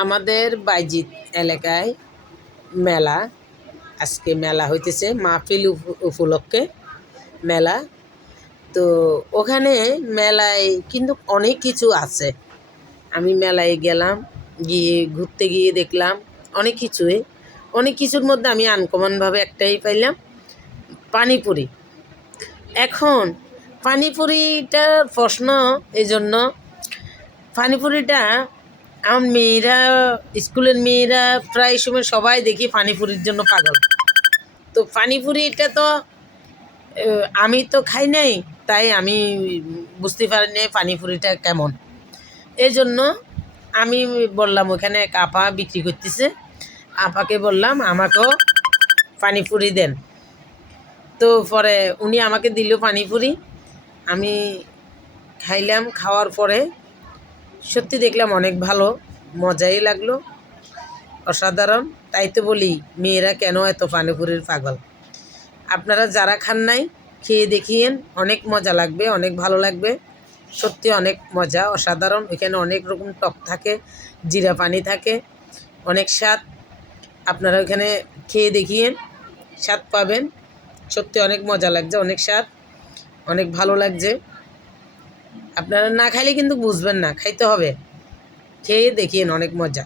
আমাদের বাইজিৎ এলাকায় মেলা, আজকে মেলা হইতেছে মাহফিল উপলক্ষে মেলা। তো ওখানে মেলায় কিন্তু অনেক কিছু আছে। আমি মেলায় গেলাম, গিয়ে ঘুরতে গিয়ে দেখলাম অনেক কিছুর মধ্যে আমি আনকমনভাবে একটাই পাইলাম, পানিপুরি। এখন পানিপুরিটার প্রশ্ন এই জন্য, পানিপুরিটা আমার মেয়েরা, স্কুলের মেয়েরা প্রায় সময় সবাই দেখি পানিপুরির জন্য পাগল। তো পানিপুরিটা তো আমি তো খাই নাই, তাই আমি বুঝতে পারি নাই পানিপুরিটা কেমন। এই জন্য আমি বললাম, ওখানে এক আপা বিক্রি করতেছে, আপাকে বললাম আমাকেও পানিপুরি দেন। তো পরে উনি আমাকে দিল পানিপুরি, আমি খাইলাম। খাওয়ার পরে সত্যি দেখলাম অনেক ভালো, মজাই লাগলো, অসাধারণ। তাই তো বলি মেয়েরা কেন এত পানিপুরির পাগল। আপনারা যারা খান নাই খেয়ে দেখিয়েন, অনেক মজা লাগবে, অনেক ভালো লাগবে। সত্যি অনেক মজা, অসাধারণ। এখানে অনেক রকম টক থাকে, জিরা পানি থাকে, অনেক স্বাদ। আপনারা ওখানে খেয়ে দেখিয়েন, স্বাদ পাবেন। সত্যি অনেক মজা লাগছে, অনেক স্বাদ, অনেক ভালো লাগছে। আপনারা না খাইলে কিন্তু বুঝবেন না, খাইতে হবে, খেয়ে দেখিয়েন, অনেক মজা।